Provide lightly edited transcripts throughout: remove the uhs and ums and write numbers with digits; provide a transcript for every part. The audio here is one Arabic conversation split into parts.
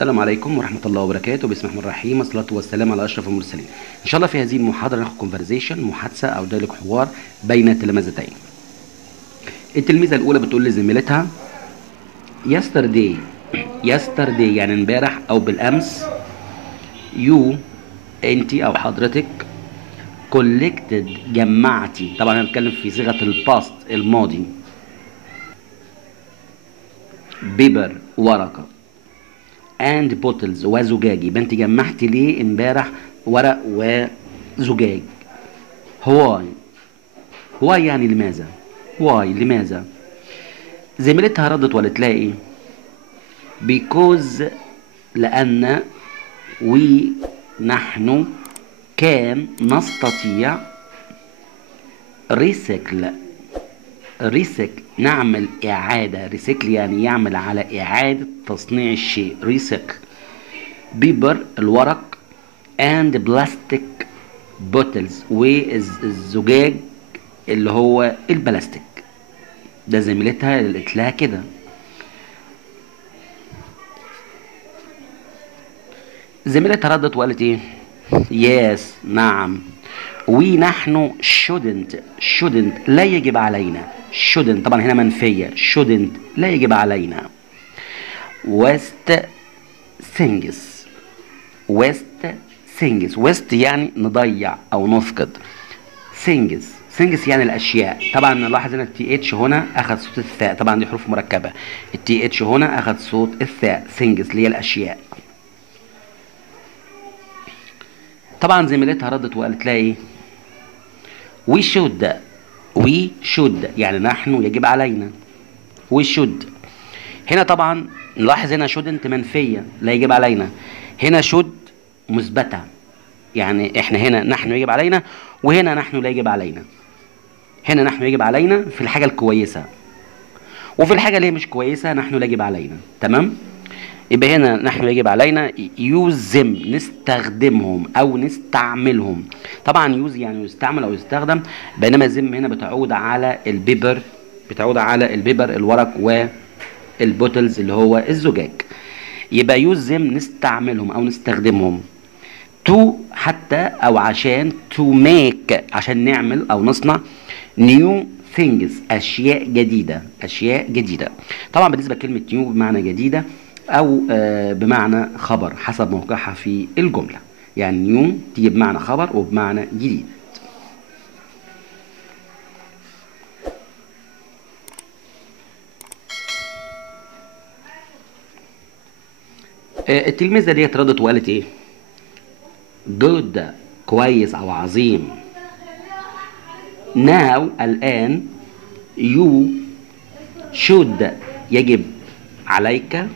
السلام عليكم ورحمة الله وبركاته. بسم الله الرحمن الرحيم، والصلاة والسلام على أشرف المرسلين. إن شاء الله في هذه المحاضرة ناخد كونفرزيشن، محادثة أو ديالوج، حوار بين تلامذتين. التلميذة الأولى بتقول لزميلتها yesterday يعني امبارح أو بالأمس. you أنتي أو حضرتك collected جمعتي، طبعا أنا بتكلم في صيغة الباست الماضي. بيبر ورقة and bottles وزجاج، يبقى انت جمعتي ليه امبارح ورق وزجاج. why يعني لماذا؟ لماذا؟ زميلتها ردت وقالت لها ايه؟ because لأن نحن كان نستطيع ريسيكل نعمل إعادة. ريسيكل يعني يعمل على إعادة تصنيع الشيء. ريسيكل. بيبر الورق and بلاستيك بوتلز والزجاج اللي هو البلاستيك. ده زميلتها اللي قالت لها كده. زميلتها ردت وقالت ايه؟ يس نعم. نحن shouldn't لا يجب علينا. shouldn't طبعا هنا منفية. shouldn't لا يجب علينا. waste things يعني نضيع او نفقد. things يعني الاشياء. طبعا نلاحظ ان التي اتش هنا اخذ صوت الثاء، طبعا دي حروف مركبة. التي اتش هنا اخذ صوت الثاء. things اللي هي الاشياء. طبعا زميلتها ردت وقالت لها ايه؟ we should يعني نحن يجب علينا. we should هنا طبعا نلاحظ هنا shouldn't منفية لا يجب علينا. هنا should مثبتة، يعني احنا هنا نحن يجب علينا، وهنا نحن لا يجب علينا. هنا نحن يجب علينا في الحاجة الكويسة، وفي الحاجة اللي هي مش كويسة نحن لا يجب علينا. تمام؟ يبقى هنا نحن يجب علينا use them نستخدمهم او نستعملهم. طبعا use يعني يستعمل او يستخدم، بينما them هنا بتعود على البيبر الورق والبوتلز اللي هو الزجاج. يبقى use them نستعملهم او نستخدمهم. to حتى او عشان to make عشان نعمل او نصنع new things اشياء جديدة. طبعا بالنسبة لكلمة new بمعنى جديدة او بمعنى خبر حسب موقعها في الجملة. يعني نيو تيجي بمعنى خبر وبمعنى جديد. التلميذة دي ردت وقالت ايه؟ جود كويس او عظيم. now الان you should يجب عليك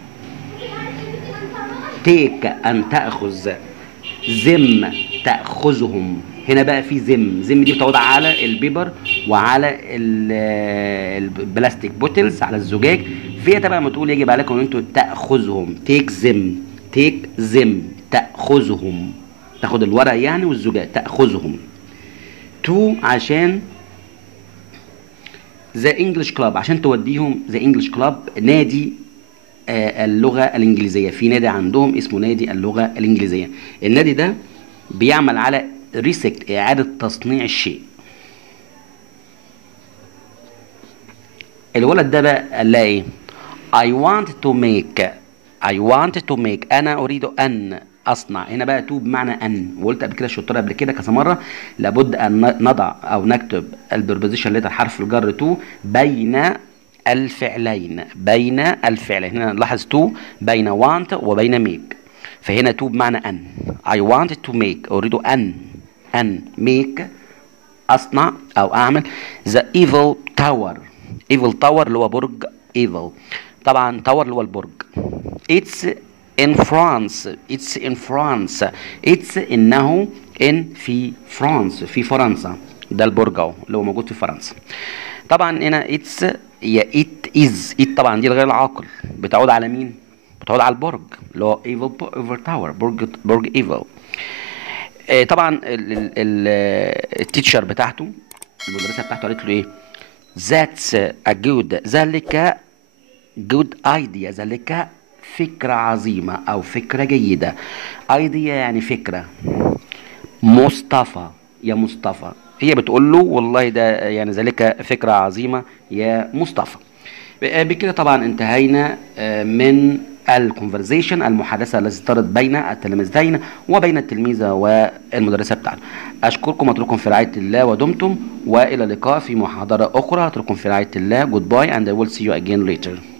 take أن تأخذ them تأخذهم. هنا بقى في them دي بتعود على البيبر وعلى البلاستيك بوتلز على الزجاج. فيها طبعا ما تقول يجب عليكم ان انتوا تأخذهم. take them تأخذهم، تاخد الورق يعني والزجاج تأخذهم. to عشان the English club عشان توديهم the English club نادي اللغة الإنجليزية. في نادي عندهم اسمه نادي اللغة الإنجليزية. النادي ده بيعمل على ريسيكت إعادة تصنيع الشيء. الولد ده بقى قال لها إيه؟ I want to make أنا أريد أن أصنع. هنا بقى تو بمعنى أن، وقلت قبل كده الشطارة قبل كده كذا مرة لابد أن نضع أو نكتب البربوزيشن ليتر حرف الجر تو بين الفعلين. هنا نلاحظ تو بين want وبين make، فهنا تو بمعنى أن. I want to make أريد أن make أصنع أو أعمل the evil tower اللي هو برج evil. طبعا tower اللي هو البرج. it's in France إنه في فرنسا، في فرنسا. ده البرج أهو اللي هو موجود في فرنسا. طبعا هنا it's it is طبعا دي الغير العاقل بتعود على مين؟ بتعود على البرج اللي هو evil tower برج evil. طبعا التيتشر بتاعته المدرسة بتاعته قالت له ايه؟ that's a good ذلك good idea ذلك فكرة عظيمة أو فكرة جيدة. idea يعني فكرة. مصطفى يا مصطفى، هي بتقول له والله ده يعني ذلك فكرة عظيمة يا مصطفى. بكده طبعا انتهينا من الكونفرزيشن، المحادثة التي دارت بين التلاميذين وبين التلميذة والمدرسة بتاعته. أشكركم وأترككم في رعاية الله ودمتم، وإلى اللقاء في محاضرة أخرى. أترككم في رعاية الله. Goodbye and I will see you again later.